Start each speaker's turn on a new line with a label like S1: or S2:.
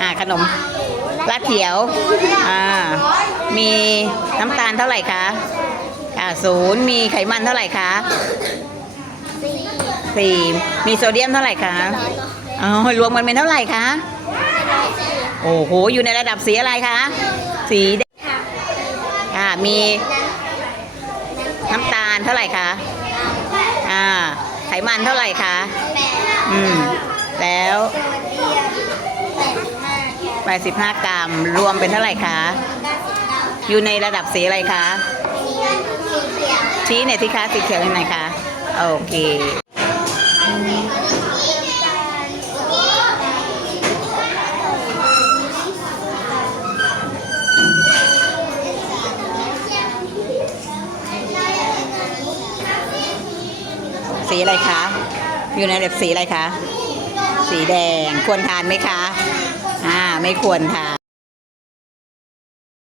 S1: อ่าขนมลาดเขียว อ่า มีน้ำตาลเท่าไหร่คะ อ่าศูนย์มีไขมันเท่าไหร่คะสี่มีโซเดียมเท่าไหร่คะ อ๋อ รวมกันเป็นเท่าไหร่คะ โอ้โห อยู่ในระดับสีอะไรคะ สีแดงอ่า มีน้ำตาลเท่าไหร่คะ อ่า ไขมันเท่าไหร่คะ อืม แล้ว 85 กรัม รวมเป็นเท่าไหร่คะ อยู่ในระดับสีอะไรคะ ชี้เนี่อยที่คะสีเขียวยังไงคะ โอเคสีอะไรคะ อยู่ในระดับสีอะไรคะ สีแดง ควรทานไหมคะ อ่าไม่ควรทาน